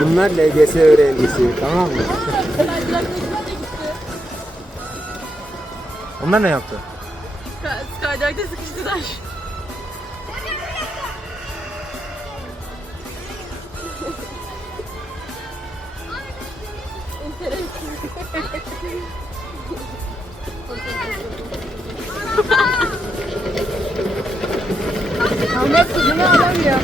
bunlar LGS öğrencisi, tamam mı? Onlar ne yaptı? Skydive'de sıkıştılar. Ahmet sözünü alamıyor.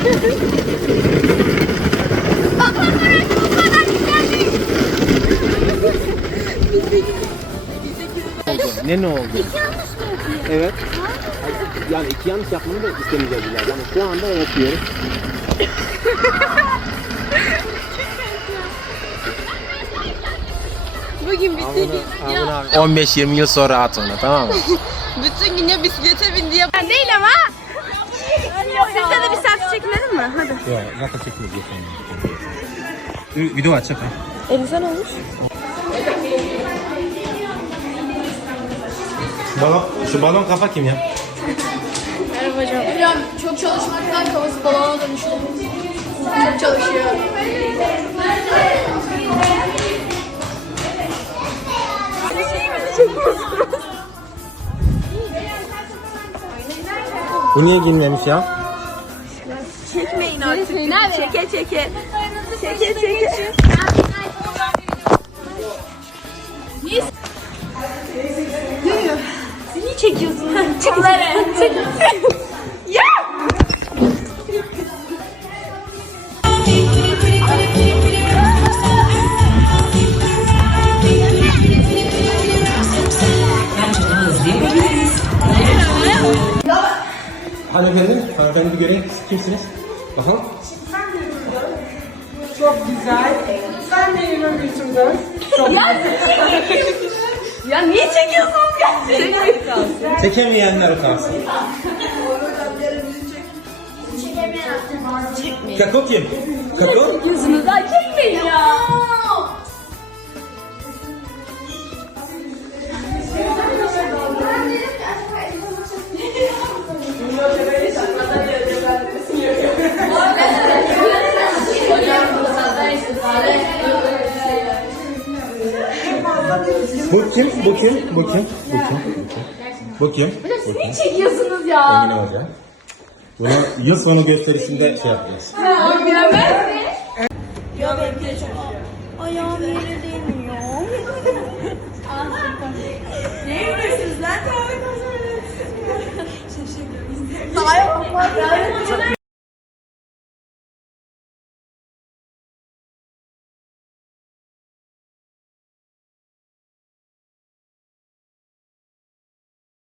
Ne oldu? Evet. Yani iki yanlış yapmanı da istemeyeceğiz ileride ama şu anda evet diyoruz. Bugün bisiklet ya. 15-20 yıl sonra at onu, tamam mı? Bütün gün ya bisiklete bindi ya. Değil ama. Sizde de bir selfie çekinelim mi? Hadi. Yok, zaten çekmiyoruz. Video açacak ha. Elisen olmuş. Şu balon kafa kim ya? Merhaba hocam. Hocam çok çalışmaktan kafası balona dönüştü. Çok çalışıyor. Bu niye girmemiş ya? Çekmeyin artık. Çeke çeke. Çeke çeke. Niye çekiyorsun? Çık lan. Çık. Ya! Hanımefendi bir göreyim. Siz kimsiniz? Bakalım. Çok güzel. Sen de yine götürdün. Çok Ya niye çekiyorsunuz gerçekten? Çekemeyenler kalsın. Kako kim? Kako? Yüzünüzden çekmeyin ya. Bu kim? Bu kim? Bu kim? Bu kim? Bu kim? Bu kim? Çekiyorsunuz ya. Engin Hoca. Bunu yıl sonu gösterisinde şey yapacağız. Ayağım yere değmiyor. Ne yapıyorsunuz lan? Şaşırdım.